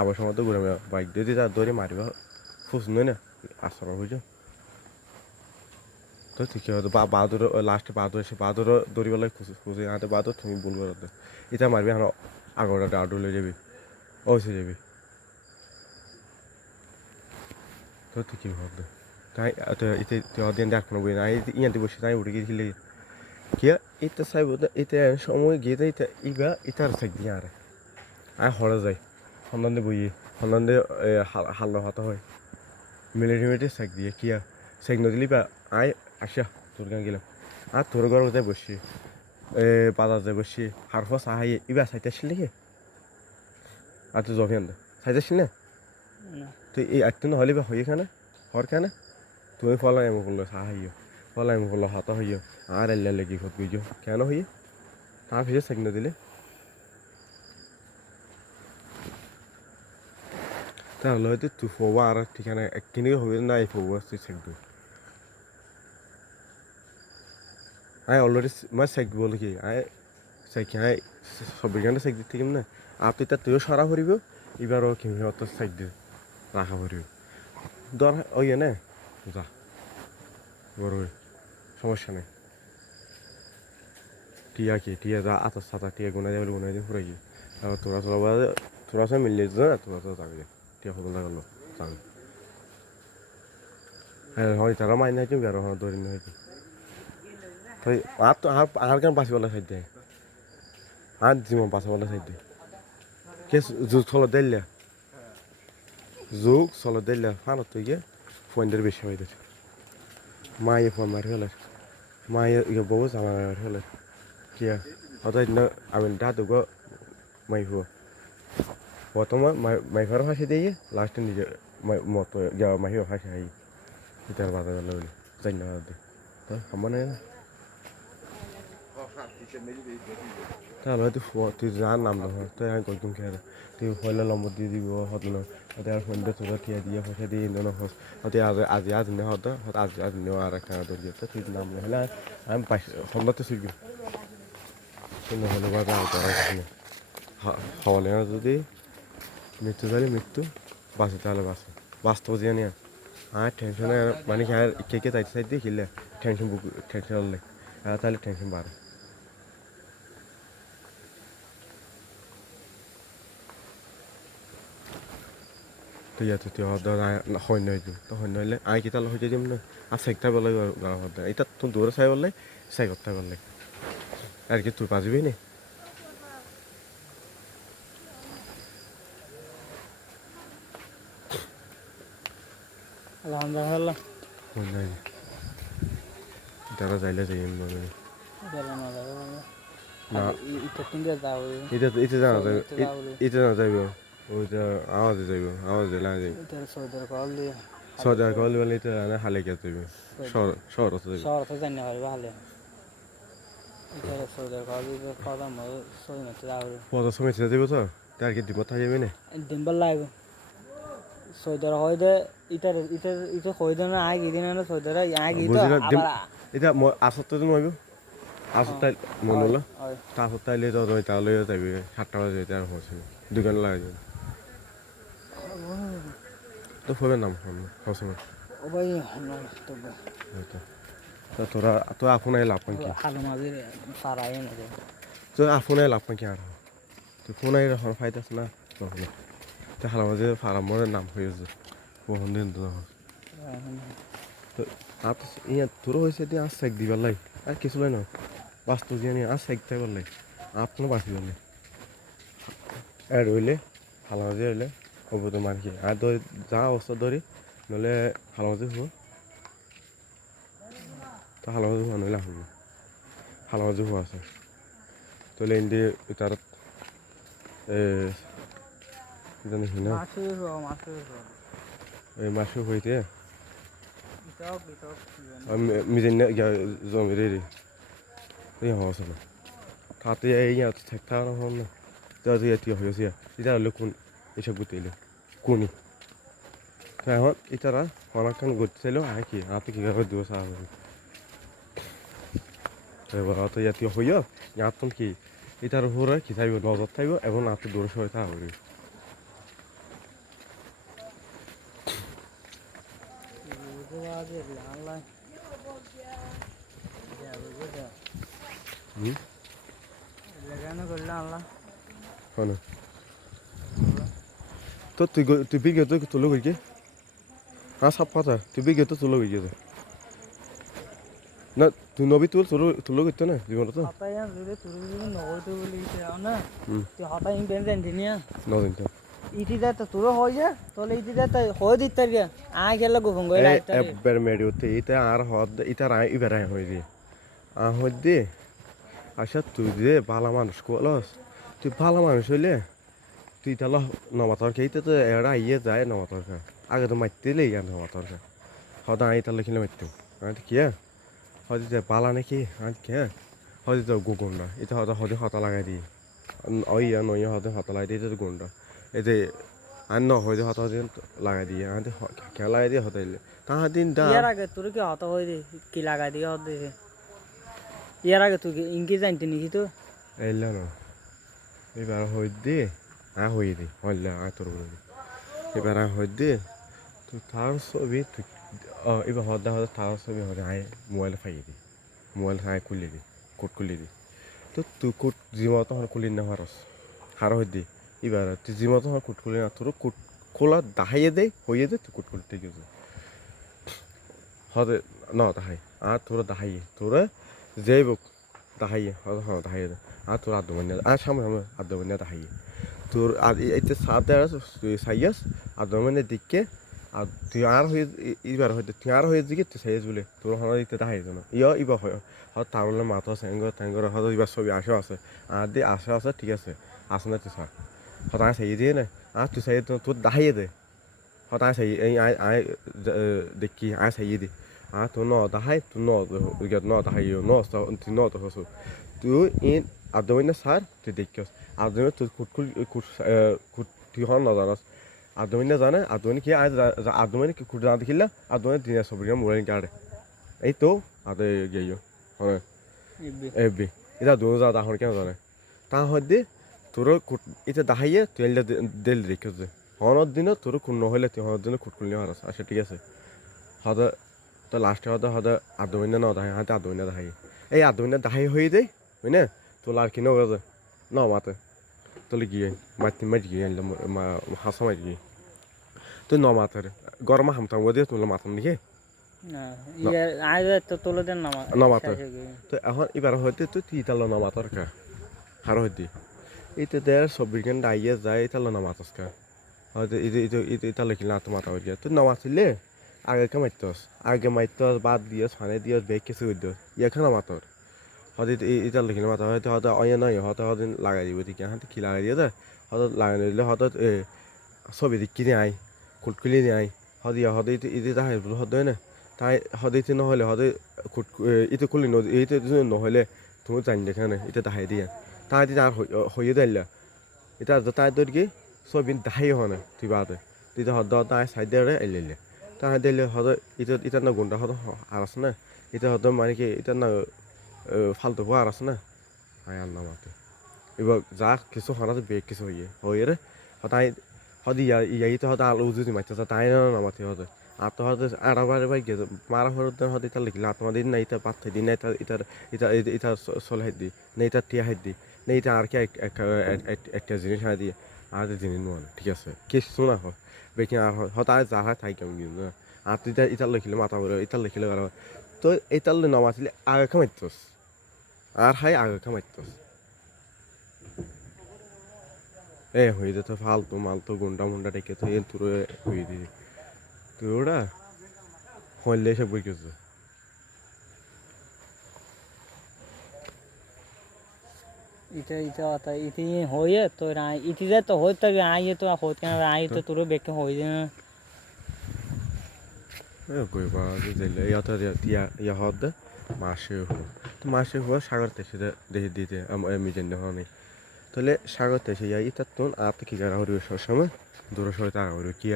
আবার সময় তো ঘুরাবে বাইক দিয়ে দিয়ে ধরে মারিবা খুশ নয় না আশ্রম বুঝছো তো ঠিক আছে বাহাদুর লাস্টে বাহাদুর এসে বাহাদুর দৌড়িবেলায় খুঁজে আনতে বাহাদুর তুমি বলবো এটা মারবি আমার আগরটা আউট হয়ে যাবি অবশ্যই যাবি তো ঠিকই ভাববে তাই এতে অদিন দেখো বই না ইয়াতে বসে তাই উঠে গিয়েছিলে কিয়া এটা চাইব এটা সময় গিয়ে এটা ইবা এটার চাই দিয়ে আর হরে যায় সন্ধানে বইয়ে সন্ধানে হাল হাতা হয় মিলিটারি চেক দিয়ে কিয়া চেক নদিলি বা আসা তোর গান গেলাম আর তোর ঘর যায় বসছি বাজার যায় বসছি হারফা সাহাই ইবা চাইতে আসলি কি আর তুই জবি আনতে চাইতে আসলি না তুই এই একটু না হলে বা হয়ে খানে হর খানে তুমি ফলা এমন করলো সাহাইও ফলা এমন করলো হাতা হইও আর এল্লা লেগে খত বুঝো কেন হইয়ে তার ফিরে চেক না দিলে তাহলে হয়তো তুই ফোবা আর ঠিকানা একদিনে হবে না এই ফোবা তুই চেক দিই আই অলরেডি মানে চেক বলে কি আই চেক আই সবের গানে চেক দিতে কিম না আর তুই তুইও সারা করিব এবারও কিমি অত চেক দিয়ে রাখা করিব ধর ওই না যা বড় সমস্যা নেই টিয়া কি টিয়া যা আতার সাতা টিয়া গুনা যাবে গুনা দিয়ে ফুরাই গিয়ে আবার তোরা সব মিলিয়ে দিত না তোরা তো যাবে টিয়া ফটো লাগালো যাবে হ্যাঁ হয় তারা মাইনে হয়েছে বেরো হয় দৌড়িনে হয়েছে তাই আর তো আর কেন বাঁচিবলা সাইড দেয় আর জীবন বাঁচাবলা সাইড দেয় কে যুগ চলো দিল্লা যুগ চলো দিল্লা ফানত তুই গিয়ে ফোনদের বেশি হয়ে গেছে মায়ে ফোন মারি ফেলে মায়ে ইয়ে বউ জামা মারি ফেলে কিয়া অতই না আমি দাদু গো মাই হুয়া প্রথমে মাইফার ফাঁসি দিয়ে লাস্টে নিজে মতো মাহিও ফাঁসি হাই ইতার বাধা গেল বলে যাই না তো আমার তাহলে হয়তো তুই যা নাম নহয় তই আমি কইম খেয়ে তুই হইলে নম্বর দিয়ে দিব হত না হতে আর ফোন দিয়ে তোরা ঠিয়া দিয়ে পয়সা দিয়ে ইন্ধন হস হতে আজি আজ নে হত আজ নেও আর একটা দরিয়ে তো তুই নাম নহলে আমি সন্ধ্যাতে শিখবি নহলে বাবা হওয়ালে না যদি মৃত্যু তাহলে মৃত্যু বাঁচে তাহলে বাঁচে বাস্তব যে নিয়ে আর টেনশনে মানে কি আর কে চাইতে চাইতে খেলে টেনশন হলে তাহলে টেনশন বাড়ে তুই তুই সৈন্য দিম তো সৈন্য হলে আই কেইটা হয়ে দিম না আর চেকটা বলে এটা তোর দৌড়ে চাই বললে চাই করতে বললে আর কি তুই বাজবি নি আলহামদুলিল্লাহ তারা যাইলে যাই না এটা জানা যাবে এটা না যাইব ওইটা আওয়াজে যাইব আওয়াজে না যাইব সদর কল বলে এটা না হালে কে যাইব শহর আছে যাইব শহর তো জানি না পারবে হালে এটা সদর কল দিবে কথা মো সই না যাবে পদ সময় ছেড়ে দেব তো তার কি দিব তাই যাবে না ডিম্বল লাগবে সদর হইদে ইটার কইদে না আই গিদিন না সদর আই গিদ এটা আসতে তো নইব আসতে মনে হলো তা আসতে তো রই তাহলে যাইবে 7টা বাজে আর হচ্ছে দুগান লাগে তো ফোনের নাম হচ্ছে ও ভাই তো তোরা তো আপনাই লাভ কি হালো মাঝে সারাই না তো আপনাই লাভ কি আর তো ফোন আই ফাইদাস না তো হালামাজি ফারামরের নাম হয়েছে বহু দিন তো তো আর ইয়া তোর হয়েছে দিয়ে আর সেক দিবার লাই আর কিছু লাই না বাস্তব জানি আর সেক থাকবার লাই আপনার বাঁচি বলে আর রইলে হালামাজি রইলে হবো তো মার কি আর ধরি যা অবস্থা ধরি নইলে হালামাজি হবো তো হালামাজি হওয়া নইলে হবো হালামাজি হওয়া আছে তাহলে ইন্দি তার জানি না এই মাসে হইতে মিজেন জমি রে এই হওয়া আছে না তাতে এই থাকতে হন না যা যে এটি হয়েছে এটা হলো কোন এসব বুঝতে কোনি এখন এটারা অনেকক্ষণ ঘুরতেছিল আর কি আপনি কীভাবে দিব সাহায্য এবার অত জাতীয় হইয়া ইয়াতন কি এটার উপরে কি থাকবে নজর থাকবে এবং আপনি দূরে সরে থাকবে তো তুই বিঘে তো তুলো গিয়ে হ্যাঁ সব কথা তুই বিঘে তো তুলো গিয়ে না তুই নবী তুলো করতো না জীবন তো নদিন তো ইটিটা তো তোর হয়ে যা তাহলে ইটিটা তো হয়ে দিতে গিয়া আয় গেল গোপন করে একবার মেডি হতে এটা আর হদ এটা রায় এবার রায় হয়ে দিয়ে হয়ে দিয়ে আচ্ছা তুই যে ভালো মানুষ কলস তুই ভালো মানুষ হইলে তুই তাহলে নমাতর খেয়ে তো এরা ইয়ে যায় নমাতর খা আগে তো মারতে লেগে গেল নমাতর খা হদা আই তাহলে খেলে মারতাম আমি কি হয়তো যে পালা নাকি আমি কি হয়তো তো গুগুন্ডা এটা হয়তো হয়তো হতা লাগাই দিই ওই নয় হয়তো হতা লাগাই দিয়ে গুন্ডা এই যে আর ন হয়তো হতা লাগাই দিয়ে আমি খেলা লাগাই দিয়ে হতাইলে তাহার দিন ইয়ার আগে তোর কি হতা হয়ে দে কি লাগাই দিয়ে হতে ইয়ার আগে তুই ইনকি জানতে নাকি তো এলে না এবার হয়ে দিয়ে হয়ে দিই হইলে তোর এবার হয়ে দিয়ে তো তার ছবি তুই এবার হদা হদা তার ছবি হদে মোবাইলে ফাইয়ে দিই মোবাইল খুলে দিই কোড খুলে দিই তো তুই কোড জিমা তখন খুলি না হারস হার হয়ে দিই এবার তুই জিমা তখন কোড খুলি না তোর কোড খোলা দাহাইয়ে দেয় হইয়ে দে তুই কোড খুলতে গেছে হদে ন দাহাই আর তোরা দাহাইয়ে তোরা যেই বুক দাহাইয়ে হদে হ্যাঁ দাহাইয়ে দে আর তোর আদমান্য আর সামনে সামনে আদমান্য দাহাইয়ে তোর আর এইতে সাত দেয় তুই সাইয়াস আদমান্য দিককে আর তুই আর হয়ে এবার হয়তো তুই আর হয়ে দিকে তুই সাইয়াস বলে তোর হওয়া দিতে দাহাই জানো ইবা হয় হয়তো তাহলে মাথা ট্যাঙ্গর হয়তো এবার ছবি আসা আছে আর দিয়ে আসা আছে ঠিক আছে আসে না তুই স্যার হয়তো আয় সাইয়ে দিয়ে না আর তুই সাইয়ে তোর দাহাইয়ে দে হয়তো আয় সাইয়ে এই আয় দেখি আয় সাইয়ে দে আর তোর ন দাহাই তুই ন দাহাই তুই ন তো হসু তুই ইন আদমান্য স্যার তুই দেখিস আদমান্য তুই কুট তুই হন না জানাস আদমান্য জানে আদমান্য কি আদমান্য কি কুট জানা দেখিলা আদমান্য দিনের ছবি মোবাইল কাটে এই তো আদে গিয়ে হ্যাঁ এবি এটা দু যা দাহর কেন জানে তা হইতে তোর এটা দাহাইয়ে তুই দেল দেখিস যে হনের দিনও তোর কোন নহলে তুই হনের দিনে কুট খুললে হারাস আচ্ছা ঠিক আছে হয়তো তো লাস্টে হয়তো আদমান্য ন দাহাই হয়তো আদমান্য দাহাই এই আদমান্য দাহাই হয়ে দেয় বুঝ না তোর আর কি নগেছে ন মাতে তোলে গিয়ে মাটি গিয়ে হাসা মারি গিয়ে তুই ন মাতের গরম হামতাম দিয়ে তোলে মাতাম দেখে নমাতর তো এখন এবার হয়তো তুই তিতালো নমাতর কা হার হইতে এইতে দেড় 24 ঘন্টা আইয়ে যায় ইতালো নমাতস কা হয়তো ইতালো কি না তো মাথা হয়ে তুই নমাতিলে আগে মাইতস বাদ দিয়স ফানে দিয়স বেগ কিছু দিয়স ইয়াখানা মাতর হয়তো ইতালো কি মাথা হয়তো হয়তো অন্য নয় হয়তো হয়তো লাগাই দিব ঠিক আছে কি লাগাই দিয়ে যায় হয়তো লাগাই দিলে হয়তো ছবি দেখি নিয়ে আয় কুটকুলি নিয়ে আয় হয়তো ইতে তাহাই হয়তো না তাই হদেইতে নহ'লে হদে ইটো খুলি এইটো নহ'লে তুমি জানি দেখা নাই এটা দাহাই দিয়া তাই দি আর হইয়ে দিলা এটা তাই তোর কি সবিন দাহাই হনে তুই বাদে তুই তো হদ তাই সাইডে এলিলে তাই দিলে হদ এটা না গুন্ডা হদ আর আছে না এটা হদ মানে কি এটা না ফালতু আর আছে না আই আর না মাতে এবার যা কিছু হনাতে বেগ কিছু হইয়ে রে তাই হদি ইয়াই তো হদ আলো যদি মাইতে তাই না মাতে হদ আর তো হয়তো আড়াবারে বাই গেছে মারা হরতেন হয়তো এটা লিখলে আত্মাদিন না এটা পাথর দিই না এটা সলহাই দিই না এটা টিয়া হাই দিই না এটা আর কি একটা জিনিস হাই দিয়ে আর দিন নয় ঠিক আছে কিছু না হয় বেকি আর হঠাৎ যা হয় তাই কেমন কিন্তু না আর তুই ইতাল লিখিলে মাথা বলে ইতাল লিখিলে আর তো ইতাল নাম আসলে আগে খামাইতস আর হাই আগে খামাইতস এ হয়ে যেত ফালতু মালতু গুন্ডা মুন্ডা ডেকে তো এন তুই হয়ে দিবি তুই ওটা হইলে সব বই কিছু ইটা ইটা অতা ইতি হয়ে তো রাই ইতি যে তো হই তো আই তো হত কেন আই তো তোর বেকে হই যে না এ কই বা দিলে ইয়াতা দিয়া ইয়া হদ মাসে হো তো মাসে হো সাগর তেসে দেখে দিতে আমি জেনে হনি তাহলে সাগর তেসে ইয়া ইতা তোন আর কি করা হরি সময় দূরে সরে তা হরি কি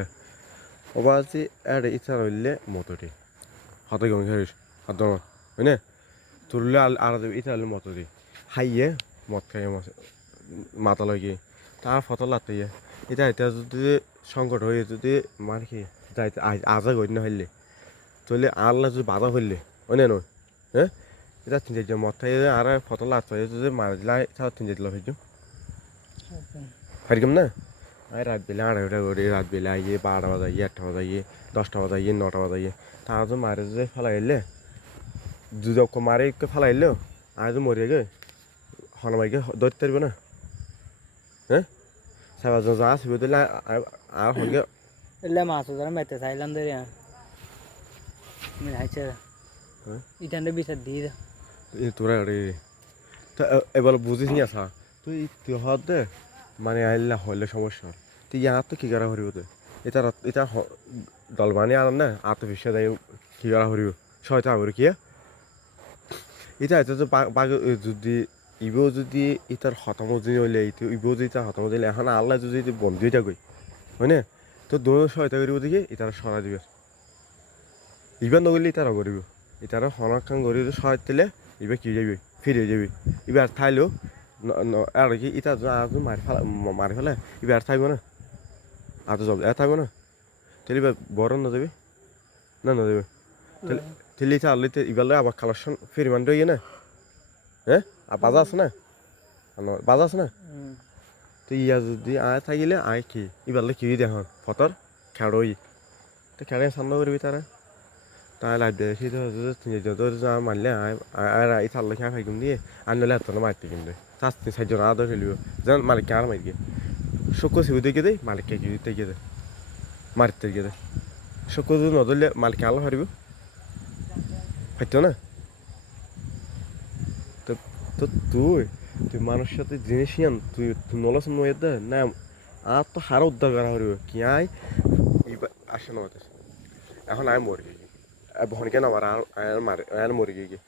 অবাজি এর ইচ্ছা রইলে মতটি হাতে গম খাইস হাত হয় না তুললে আর ইচ্ছা হলে মতটি হাইয়ে মদ খাইয়ে মাথা লাগে তার ফটো লাগতে এটা এটা যদি সংকট হয়ে যদি মানে কি যাইতে আজা গই না হইলে তাহলে আল্লাহ যদি বাধা হইলে হয় না নয় হ্যাঁ এটা তিন চারজন মদ খাইয়ে আর ফটো লাগতে যদি মারা দিলে তাহলে তিন চার লাখ হারিকম না আই রাত বেলা আড়াইটা করে রাত বেলা আইয়ে 12টা বাজাইয়ে 1টা বাজাইয়ে 10টা বাজাইয়ে 9টা বাজাইয়ে তারা তো মারে যে ফেলাইলে দুদক মারে ফেলাইলো আর তো মরিয়ে গে হনমাইকে ধরতে পারবে না হ্যাঁ সাবা যা আসবে দিলে আর হয়ে এলে মাছ ধরে মেতে চাইলাম ধরে আমি হাইছে ইটান্ডে বিচার দিয়ে তোরা রে তা এবার বুঝিস নি আসা তুই তুই হদ দে মানে আইলা হইলে সমস্যা তুই ইয়ার তো কি করা হরিব তুই এটা এটা দল বানিয়ে আন না আত্মবিশ্বাস দেয় কি করা হরিব ছয়টা হরি কি এটা এটা তো যদি ইবো যদি ইটার হতাম যদি হইলে ইবো যদি তার হতাম দিলে এখন আল্লাহ যদি বন্ধু এটা কই হয় না তো দোনো সহায়তা করিব দেখি ইটার সরা দিবে ইবার নগরলে ইটার করিব ইটার হনকান করি সহায় দিলে ইবার কি যাবি ফিরে যাবি এবার থাইলেও আর কি ইটা আজ মারি ফেলে এবার থাকবো না আর তো জব থাকবো না তাহলে এবার বড় না যাবি না না যাবে তাহলে তাহলে ইটা আনলে এবার আবার কালেকশন ফিরে মান রয়ে না হ্যাঁ আর বাজা আছে না বাজা আছে না তো ইয়া যদি আয় থাকিলে আয় কি এবার কি দেখুন ফতর খেড়ই তো খেড়ে সামনে করবি তারা তাই লাইভ দেখি তো যা মারলে আর এই থাকলে খেয়া খাইকুম দিয়ে আনলে এত না মারতে কিন্তু চারটি চারজন আদর ফেলিব যেন মালিককে আর মারি গিয়ে শক্য সিবু দেখে দেয় মালিককে কি দেখে দেয় মারতে গিয়ে দেয় শক্য যদি নদলে মালিককে আলো হারিব হয়তো না তো তো তুই তুই মানুষের সাথে জিনিস আন তুই নলাস নয় দে না আর তো হার উদ্ধার করা হরিব কি আয় আসে না এখন আয় মরি ভন কেন আমার আর মারে আর মরি গিয়ে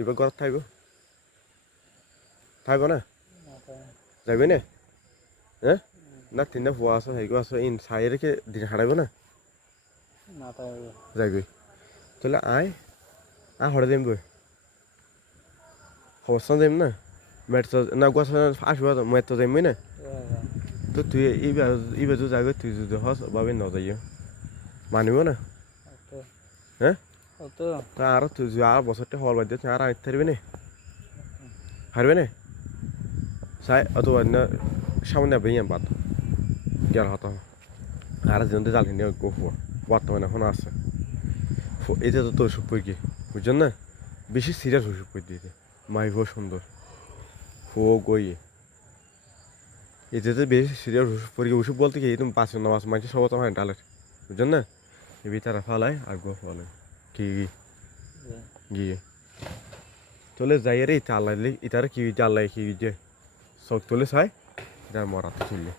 এবার ঘর থাকবো থাকবো না যাবি না হ্যাঁ না তিনটা ভুয়া আছো হেগো আছো ইন চাই রেখে দিন হারাইব না যাবি তাহলে আয় হরে দিম বই অবস্থা দিম না মেট না গাছ আসবো মেট তো যাইবই না তো তুই এবার তো যাবে তুই যদি হস ভাবে ন যাইও মানিব না হ্যাঁ তা আরো তুই আর বছরটা হল বাদ দিয়ে আর আনতে পারবি না হারবে না চাই অত সামনে বেরিয়ে বাদ গেল হতো আর যেতে জাল হিনে গোফুয়া বর্তমানে এখন আছে এটা তো তোর সুপুর কি বুঝছেন না বেশি সিরিয়াস ওষুধ করে দিতে মাইভো সুন্দর ও গই এতে বেশি সিরিয়াস ওষুধ পরি ওষুধ বলতে কি তুমি 5 না 5 মাঝে সব তো হয় ডালের বুঝছেন না এ ভিতরে ফালায় আর গো ফালায় কি গিয়ে তোলে যাই রে চালাইলে এটার কি চালাই কি যে সব তোলে চাই এটা মরাতে চললে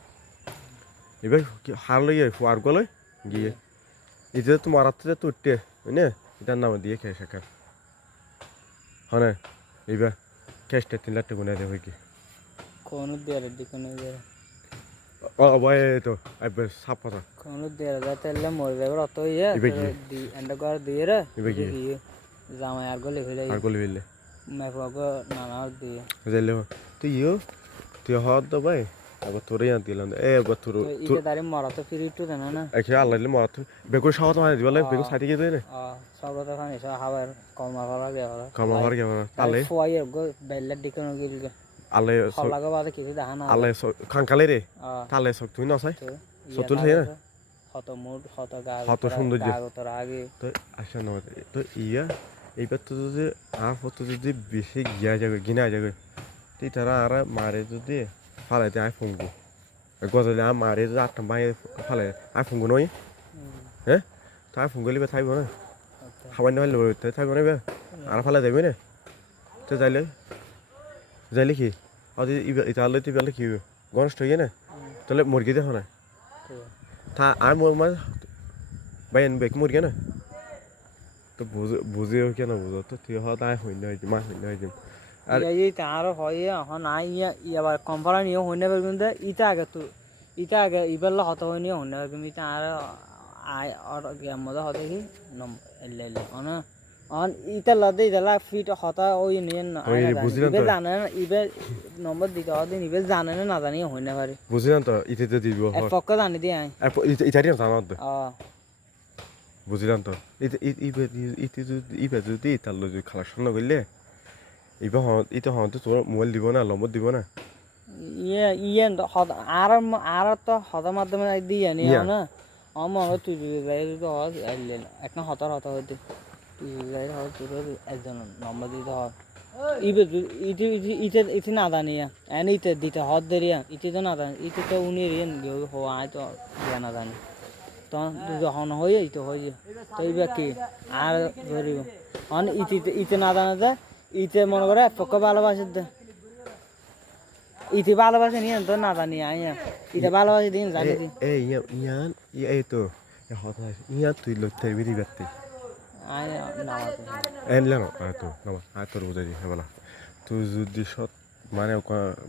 এবার হারলে আর গলে গিয়ে এটা তো মারাতে তো উঠতে না এটার নাম দিয়ে খেয়ে শেখার হ্যাঁ না এইবার ক্যাশটা 3 লাখ টাকা নেয় দেবে কি কোন দেয়ারের দিকে নিয়ে যাবে ভাই তো আইবে সাপ কথা কোন দেয়ার যাতে এলে মরে যাবে অত ইয়ে দি এন্ড কর দিয়ে রে গিয়ে জামাই আর গলে ফেলে মেফাগো নানা দিয়ে যাইলে তুই তুই হদ তো ভাই আবার তোরে আন দিলাম আবার তোর ইকে দাঁড়ি মরা তো ফিরি একটু দেনা না একে আল্লাহ মরা তো বেগুন সাওয়া তো মানে দিবালে বেগুন সাইডে গিয়ে দেয় রে সব কথা খানি সব হাওয়ার কমা ভাড়া গেল কমা ভাড়া গেল তালে ফুয়াইয়ের গো বেল্লার দিকে গিল আলে হলাগো বাদে কিছু দেখা না আলে খাঙ্কালে রে তালে সব তুই না চাই সতুল চাই না হত মুড হত গাছ হত সৌন্দর্য তোর আগে তো আসা না তো ইয়া এইবার তো যদি আর ফটো যদি বেশি গিয়া যাবে গিনা যাবে তুই তারা আর মারে যদি ফালাইতে আই ফোনগু গজলে আর মারে যদি আটটা মায়ে ফালাই আই ফোনগু নয় হ্যাঁ তা আই ফোনগু লিবে থাকবো না খাবার না হলে থাকবো না আর ফালাই যাবে না তো যাইলে যাইলে কি আর তাহলে তুই বেলা কি গণষ্ট হয়ে না তাহলে মুরগি দেখো না তা আর মোর মা বাইন বেক মুরগি না তো বুঝে কেন বুঝো তো তুই হওয়া তাই হইন মা হইন আর এই তার হয় এখন আই আবার কম্পারা নিয়ে হইনে পারবেন দে ইটা আগে ইবেলা হত হই নিয়ে হইনে পারবেন ইটা আর আই আর গেম মধ্যে হতে কি নম এলে অন অন ইটা লদে ইলা ফিট হতা ওই নিয়ে না ইবে জানে না ইবে নম্বর দিতে দিন ইবে জানে না জানি হইনে পারে বুঝিলাম তো ইতে তো দিব এক পক্ষ জানি দি আই ইটারিয়ান জানো তো ও বুঝিলাম তো ইবে যদি ইতার যদি কালেকশন না করলে ইবে ইতে হতে তোর মোবাইল দিব না নম্বর দিব না ইয়ে আর তো হতার মাধ্যমে দিয়ে নিয়ে না আমার তুই যাই তো একটা হতার হতা হইতে তুই যাই হয় তোর একজন নম্বর দিতে হয় ইবে ইতে ইতে না জানিয়া এনে ইতে দিতে হত দেরিয়া ইতে তো না জানি ইতে তো উনি রিয়েন হওয়া আয় তো দিয়া না জানি তখন যখন হয়ে ইতে হয়ে তো ইবে কি আর ধরিব অন ইতে না জানা যায় ইতে মনে করে পক্ষ ভালোবাসে দে ইতে ভালোবাসে নিয়ে তো না জানি আইয়া ইতে ভালোবাসে দিন জানি এই ইয়ান এই তো হতা ইয়া তুই লইতে বিদি বাতি আইয়া না এনলে না তো না আ তোর বুঝাই দি হেবলা তুই যদি সৎ মানে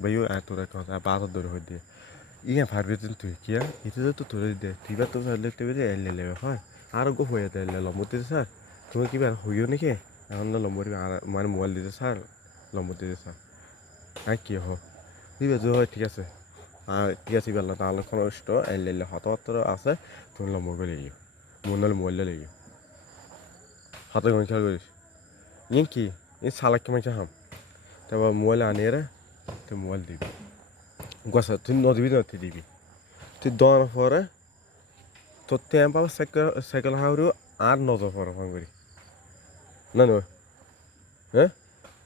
বাইও আ তোর কথা বাদ ধরে হই দিয়ে ইয়া ভাববে তুই কিয়া ইতে তো তোর দে তুই বা তো লইতে বিদি এলে লে হয় আর গো হয়ে দে লম্বতে স্যার তুমি কি বার হইও নাকি এখন লম্বরি মানে মোবাইল দিতে স্যার লম্বতে স্যার আর কি হ দিবে যে হয় ঠিক আছে ঠিক আছে বেলা তাহলে কোনো ইষ্ট এলে হতর আছে তুমি নম্বর করে লিও মনে হলে মোবাইল লিও হাতে কোন খেয়াল করিস ইন কি ইন সালাক কেমন চাহাম তারপর মোবাইল আনিয়ে রে তুই মোবাইল দিবি গাছা তুই নদিবি না তুই দিবি তুই দেওয়ার পরে তোর টাইম পাবো সাইকেল হাওড়ু আর নজর পরে ফোন করি না নয় হ্যাঁ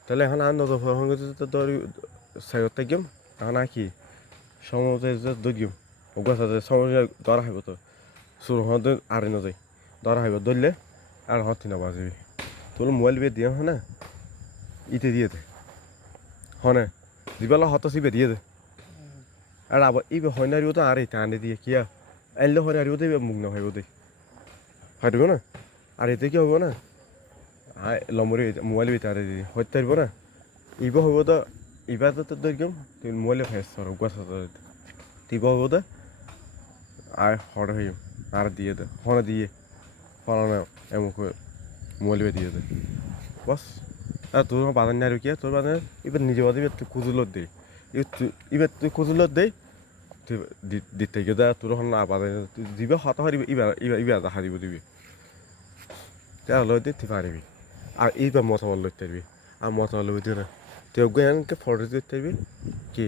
তাহলে এখন আর নজর পরে ফোন করি তো তোর সাইকেল থাকিম এখন আর কি সময় দৌড়িম গাছা সময় ধরা হইব তো শুরু হতে আর না যাই ধরা হইব ধরলে আর হতে না বাজবি তোর মোবাইল বিয়ে দিয়ে হয় না ইতে দিয়ে দে হনে দিবেলা হত সিবে দিয়ে দে আর আবার ইবে হয় না তো আর এটা আনে দিয়ে কিয়া এলে হয় না তো মুখ না হইব দে হাঁটব না আর এতে কি হবো না লম্বরে মোবাইল ভিতরে আরে দিয়ে হইতে পারবো না ইবে হইব তো ইবার তো দেখম তুই মোবাইলে ফেস সর গাছ তিব হইব তো আর হরে হইম আর দিয়ে দে হনে দিয়ে ফলানো এমন মোবাইল দিয়ে দে বস আর তোর বাজার না আর কি তোর বাজার এবার নিজে বাদে তুই কুজুলত দে এবার তুই কুজুলত দে তুই দিতে গিয়ে দে তোর না বাজার তুই দিবে হাত হারিবি এবার হারিব দিবি তাহলে দিতে পারবি আর এইবার মতামত লইতে পারবি আর মতামত লইতে না তুই ওকে ফটো দিতে পারবি কি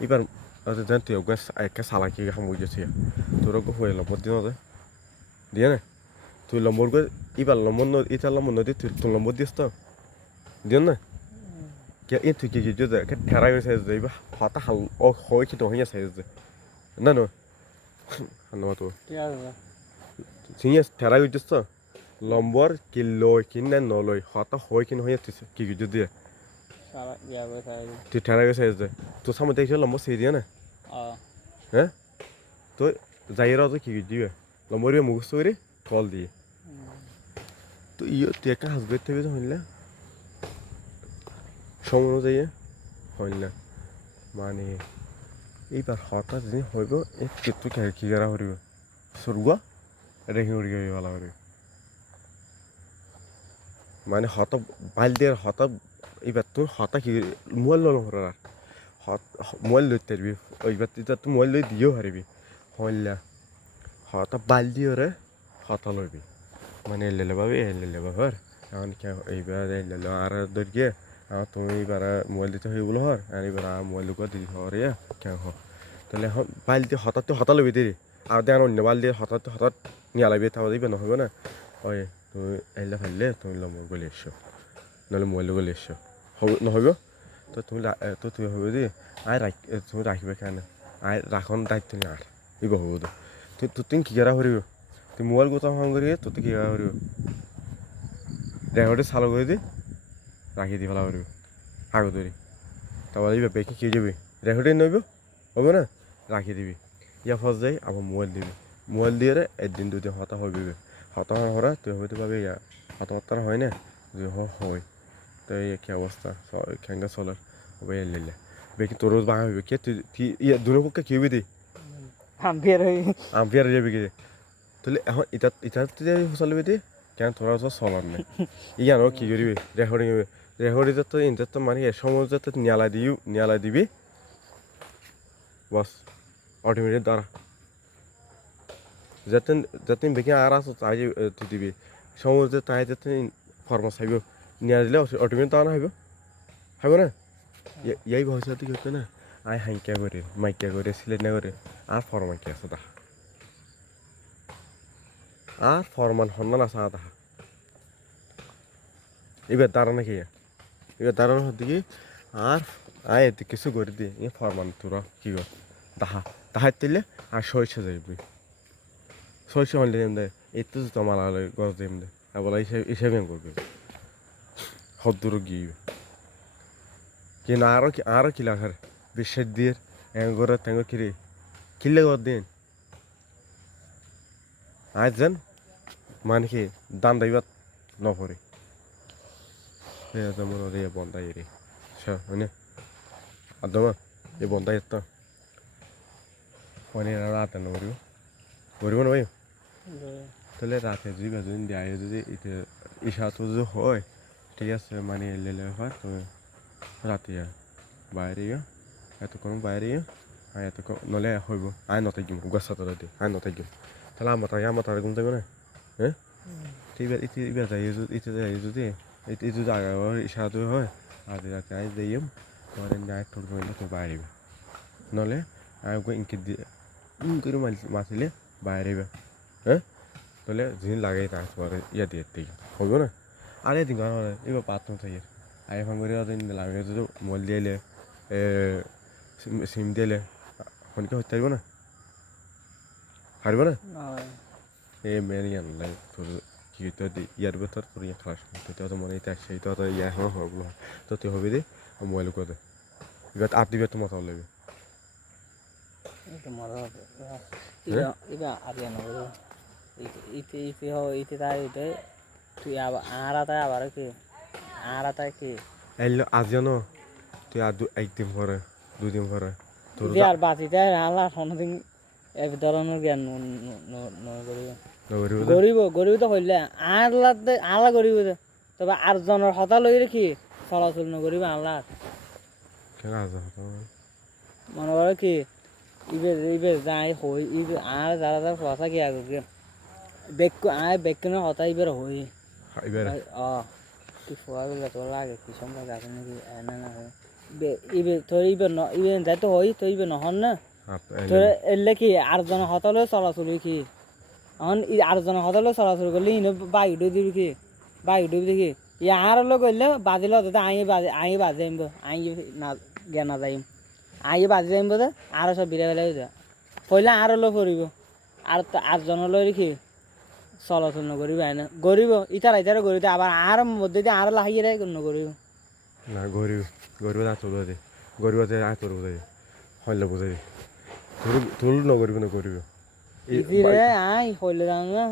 এবার জান তুই ওকে একটা সালাকি খাম বুঝেছি তোর ওকে হয়ে লম্বর দিন দিয়ে না তুই লম্বর করে এবার লম্বর এটা লম্বর নদী তুই তোর লম্বর দিস তো দিন না কে এই তুই কি যদি ঠেরা গেছে যাইবা হাতা হাল ও হয় কি তো হইয়া সাইজ না না না তো সিনিয়াস ঠেরা গেছিস তো লম্বর কি লয় কি না নলয় হাতা হয় কি হইয়া কি যদি তুই ঠেরা গেছে তোর সামনে দেখছি লম্বর সেই দিয়ে না হ্যাঁ তো যাই রাও তো কি দিবে লম্বর মুখস্থ করে কল দিয়ে তো তুই একটা হাসবের থেকে হইলে সময় অনুযায়ী হইল না মানে এইবার হঠাৎ যদি হইব একটু কি করা হরিব সরগুয়া রেখে উড়ি গিয়ে ভালো করিব মানে হত বাইল দিয়ে হত এইবার তোর হতা কি মোবাইল লল হরার মোবাইল লইতে পারবি এইবার তুই মোবাইল লই দিয়েও হারিবি হইলা হত বাইল দিয়ে রে হতা লইবি মানে এলে পাবি এলে পাবি এখন এইবার এলে আর দৌড়িয়ে তুমি এবার মোবাইল দিতে হয়ে বলো হর আর এবার মোবাইল দুটো দিতে হরে কেন হ তাহলে এখন বাইল দিয়ে হঠাৎ হঠাৎ লবি দিই আর দেন অন্য বাল দিয়ে হঠাৎ নিয়ে লাগবে তাহলে দিবে না হবে না ওই তুমি এলে ফেললে তুমি লম্বা গলে এসো নাহলে মোবাইল গলে এসো নহব তো তুমি হবে দি আয় তুমি রাখবে কেন আয় রাখন দায়িত্ব নিয়ে আর এই হব তো তুমি কি করা করিব তুই মোবাইল কোথাও ফাম করিবে তো তুই কি করা করিব রেকর্ডে চালু করে দি রাখি দি ফেলা করিব আগত ধরি তারপরে এই ব্যাপারে কি যাবে রেকর্ডে নইব হবে না রাখি দিবি ইয়া ফস যাই আবার মোবাইল দিবি মোবাইল দিয়ে একদিন দুদিন হতা হইবে হতা হরা তুই হইতে পারবি ইয়া হতা হয় না যে হয় তো এই কি অবস্থা খেঙ্গা চলার হবে এলে বেকি তোর রোজ ভাঙা হইবে কে তুই ইয়া দুনো পক্ষে কি হইবি দি আম্পিয়ার যাবি কি তাহলে এখন ইটা তুই ফসলবি দি কেন তোরা তো চলার নেই ইয়ানো কি করবি রেকর্ডিং তো ইন্টার তো মানে সময় যাতে নিয়ালা দিবি বস অটোমেটিক দ্বারা যাতে বেশি আর আসো তাই তুই দিবি সময় যে তাই যাতে ফর্মাস হইব নিয়ে দিলে অটোমেটিক দ্বারা হইব না ইয়াই ভবিষ্যতে কি হতো না আয় হাইকা করে মাইকা করে সিলেক্ট না করে আর ফরমান কি আছে তাহা আর ফরমান হন্না আছে তাহা এবার দাঁড়া নাকি এবার দাঁড়ানো দিকে আর আয় কিছু করে দিয়ে এ ফরমান তোরা কি কর তাহার দিলে আর সরিষা যাইবি সরিষা হলে দেম দেয় এই তো তোমার গছ দেম দেয় বলা হিসেবে করবে হদ্দুর গিয়ে কিন্তু আরো কি লাগার বিশ্বের দিয়ে করে তেঙ্গ কিরে কিনলে গর দিন আজ যান মানে কি দান দাইবার নপরে যেমন ওদের বন্ধাই রে মানে আদমা এই বন্ধাই তো মানে রাতে না করিব না ভাই তাহলে রাতে যদি বেজন দেয় যদি ইশা তো যদি হয় ঠিক আছে মানে এলে হয় তো রাতে বাইরে এতক্ষণ বাইরে আর এতক্ষণ নলে হইব আয় নথাকিম গাছ দিয়ে আয় নথাকিম তাহলে আমার তারা ঘুম থাকবে না হ্যাঁ ঠিক আছে এবার যাই যদি এই যদি আগে ইশা তো হয় আর রাতে আয় যাইম তোমার নাইট টোল করলে তো বাইরে নলে আয় ইনকে দিয়ে করে মাতিলে বাইরে হ্যাঁ তাহলে যিনি লাগাই তা তোমার ইয়া দিয়ে দিই হইব না আর এদিন এবার পাত্র থাকি আই ফান করে লাগে যদি মোবাইল দিলে সিম দিলে ফোনকে হতে পারব না পারব না এই মেন ইয়ান লাই তোর কি হইতে ইয়ার ভেতর তোর ইয়া খাস তো মনে হইতে সেই তো ইয়া হওয়া হবলো তো তুই হবে দে মোবাইল করে দে এবার আর দিবে তো মাথা লাগবে আজিও ন তুই আর একদিন পরে দুদিন পরে তোর আর বাঁচিতে আল্লাহ কোনোদিন এক ধরনের জ্ঞান গরিব তো হইলে আল্লাহ গরিব তবে আর জনের হতা লই রেখি চলাচল নগরিব আল্লাহ মনে করে কি ইবে যাই হই আর যারা পয়সা কি আগে বেকনের হতা ইবের হই কি ফোয়া গেলে তো লাগে কি সময় আছে নাকি এনে না ইবে তোর ইবে যাই তো হই তো ইবে নহন না তোর এলে কি আর জনের হতা লই চলাচল কি এখন আর জনের হতা লই চলাচল করলে ইনো বাইক দিবি কি বাইক দিবি দেখি আর লোক হইলে বাজিলে হতে আই বাজে আইব আই না জ্ঞান না যাইম আই বাজি যাইম বোধ আরো সব বিড়ে বেলা হয়ে পইলে আরো লোক করিব আর আটজন লই রেখি চলাচল নকরিব আইনা গরিব ইতারা গরিব আবার আর মধ্যে দিয়ে আর লাহিয়ে রে নকরিব না গরিব আতর দে গরিব আতর বোঝাই হইলে বোঝাই তোর নগরিব ইরে আই হইলে জানো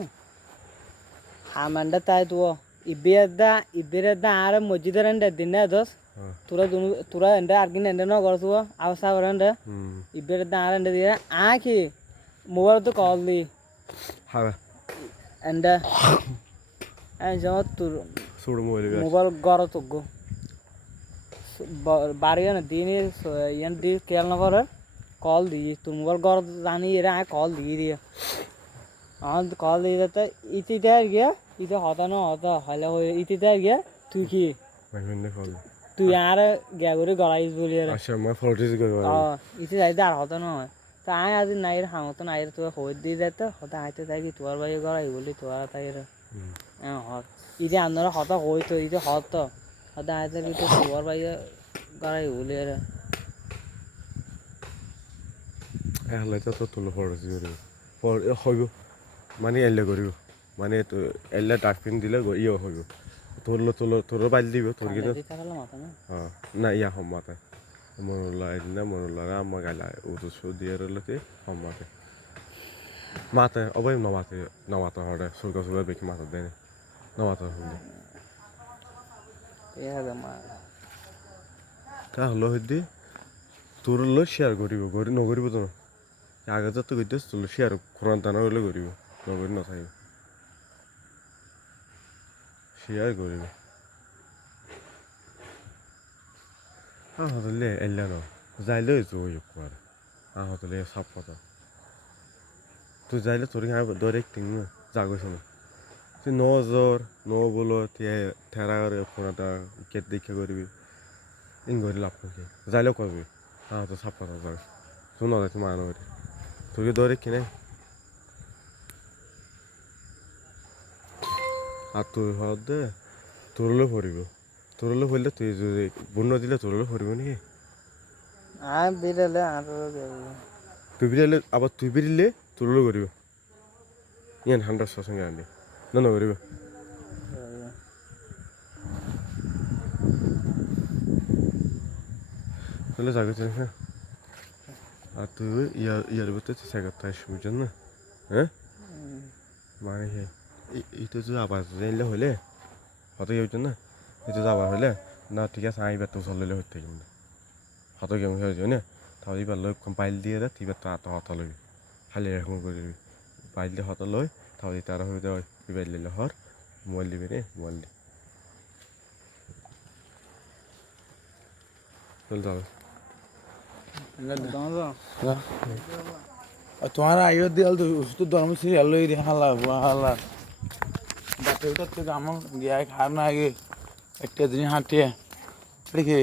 হামান্ডা তাই তো ইবেদা আর মসজিদের এন্ডা দিনে দোস তোরা এন্ডা আর কিনে এন্ডা ন করছো আওসা করে এন্ডা ইবেদা আর এন্ডা দিয়ে আকি মোবাইল তো কল দি হ্যাঁ এন্ডা আই যাও তোর সুড় মোবাইল গর তো গো বাড়িও না দিনে ইয়ান দি কেল না করে কল দি তোর মোবাইল গর জানি এরা কল দিয়ে আমার কল দিয়ে যেতে ইতিতে গিয়া ইতে হতা হলে ইতিতে গিয়া তুই কি তুই আর গিয়া করে গড়াইস বলি আর আচ্ছা মই ফটোজ করব ইতে যাইতে আর হতো নয় তা আয় আজ নাইর হামতো নাইর তুই হই দিয়ে যেত হতা আইতে থাকি তোর ভাই গড়াই বলি তোর তাই হত ইতে আন্নরা হতা হইতো ইতে হত হতা আইতে কি তো তোর ভাই গড়াই বলি আর হলে তো তোলো ফটোজ করব পর হইব মানে এলে করব মানে তো এলে ডাকপিন দিলে ইয়ে হইব তোর বাইল দিব তোর কিন্তু হ্যাঁ না ইয়া হম মাথায় মনোলা এদিন মনোলা আমার গালা উদ্দেশ্য দিয়ে রইলতে হম মাথায় মাথায় অবৈ নমাতে হরে সুলকা সুলকা বেশি মাথা দেয় নমাতে হলে তা হলো হইদি তোর হলো শেয়ার করিব গরি নগরিব তো আগে তো কইতে তোর শেয়ার কোরআন টানা হলে করিব নগরি নথাকিব শেয়ার করিব হলে এলে ন যাইলে জয় আর হলে সব কথা তুই যাইলে তোর ডাইরেক্ট তিন জাগছ না তুই নজর ন বলো থেরা করে ফোনটা কেট দেখে করবি ইন করে লাভ নাকি যাইলেও করবি তো সব কথা যাবে তুই নয় তুই মানো করি তোকে ডাইরেক্ট কিনে আর তুই হদ দে তোরলে ভরিব তোরলে ভরলে তুই যদি বন্য দিলে তোরলে ভরিব নাকি আর বিরলে আর তুই বিরিলে আবার তুই বিরিলে তোরলে করিব ইয়ান 100 সঙ্গে আনলি না না করিব তাহলে জাগছ হ্যাঁ আর তুই ইয়ার ভিতরে সেগাতে আসবি জান না হ্যাঁ মানে হে এটা যদি আবার জানলে হলে হতে গেছ না এটা আবার হলে না ঠিক আছে আইবার তো চললে হতে কিন্তু হতে কেমন হয়ে যায় না তাহলে এবার লই বাইল দিয়ে দে তুই তো আত হত লবি খালি এরকম করবি বাইল দিয়ে হত লই তাহলে তারা হয়ে যায় বাইল দিলে হর মোবাইল দিবি রে মোবাইল দি চল যাও তোমার আইও দিয়াল তো উস্তো ধর্ম সিরিয়াল লই রে হালা হালা ডাক্তার তো আমার গিয়া খার না আগে একটা দিন হাঁটিয়ে দেখি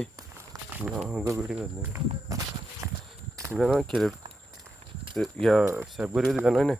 গো ভিডিও করতে ইভেন কি ইয়া সেভ করে দিবেন না